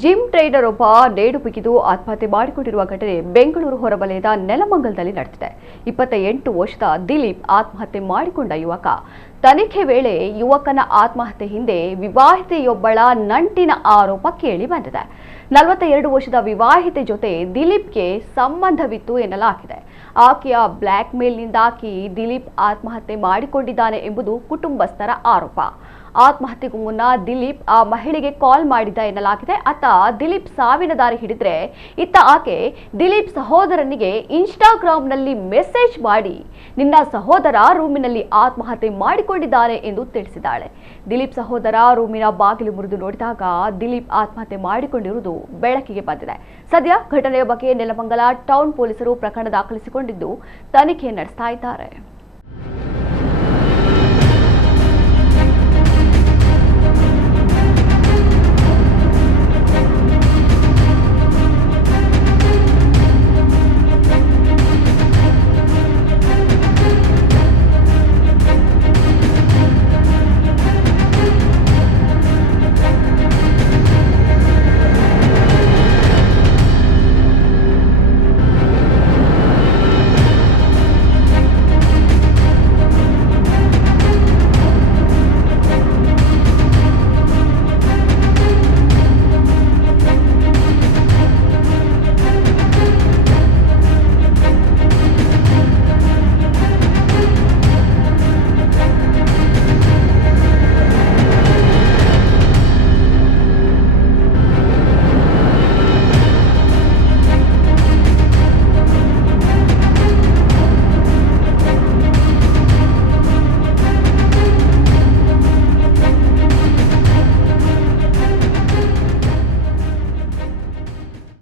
Gym trainer ಒಬ್ಬ ನೇಣು ಬಿಗಿದು ಆತ್ಮಹತ್ಯೆ ಮಾಡಿಕೊಂಡಿರುವ ಘಟನೆ ಬೆಂಗಳೂರು ಹೊರವಲಯದ ನೆಲಮಂಗಲದಲ್ಲಿ ನಡೆದಿದೆ. 28 ವರ್ಷದ ದಿಲೀಪ್ ಆತ್ಮಹತ್ಯೆ ಮಾಡಿಕೊಂಡ ಯುವಕ. ತನಿಖೆ ವೇಳೆ ಯುವಕನ ಆತ್ಮಹತ್ಯೆ ಹಿಂದೆ ವಿವಾಹಿತೆಯೊಬ್ಬಳ ನಂಟಿನ ಆರೋಪ ಕೇಳಿ ಬಂದಿದೆ. 42 ವರ್ಷದ ವಿವಾಹಿತೆ ಜೊತೆ ದಿಲೀಪ್ಗೆ ಸಂಬಂಧವಿತ್ತು ಎನ್ನಲಾಗಿದೆ. ಆಕೆಯ ಬ್ಲ್ಯಾಕ್ ಮೇಲ್ನಿಂದಾಗಿ ದಿಲೀಪ್ ಆತ್ಮಹತ್ಯೆ ಮಾಡಿಕೊಂಡಿದ್ದಾನೆ ಎಂಬುದು ಕುಟುಂಬಸ್ಥರ ಆರೋಪ. ಆತ್ಮಹತ್ಯೆಗೂ ಮುನ್ನ ದಿಲೀಪ್ ಆ ಮಹಿಳೆಗೆ ಕಾಲ್ ಮಾಡಿದ್ದ ಎನ್ನಲಾಗಿದೆ. ಅತ್ತ ದಿಲೀಪ್ ಸಾವಿನ ದಾರಿ ಹಿಡಿದ್ರೆ ಇತ್ತ ಆಕೆ ದಿಲೀಪ್ ಸಹೋದರನಿಗೆ ಇನ್ಸ್ಟಾಗ್ರಾಂನಲ್ಲಿ ಮೆಸೇಜ್ ಮಾಡಿ ನಿನ್ನ ಸಹೋದರ ರೂಮಿನಲ್ಲಿ ಆತ್ಮಹತ್ಯೆ ಮಾಡಿಕೊಂಡಿದ್ದಾನೆ ಎಂದು ತಿಳಿಸಿದ್ದಾಳೆ. ದಿಲೀಪ್ ಸಹೋದರ ರೂಮಿನ ಬಾಗಿಲು ಮುರಿದು ನೋಡಿದಾಗ ದಿಲೀಪ್ ಆತ್ಮಹತ್ಯೆ ಮಾಡಿಕೊಂಡಿರುವುದು ಬೆಳಕಿಗೆ ಬಂದಿದೆ. ಸದ್ಯ ಘಟನೆಯ ಬಗ್ಗೆ ನೆಲಮಂಗಲ ಟೌನ್ ಪೊಲೀಸರು ಪ್ರಕರಣ ದಾಖಲಿಸಿಕೊಂಡಿದ್ದು ತನಿಖೆ ನಡೆಸ್ತಾ ಇದ್ದಾರೆ.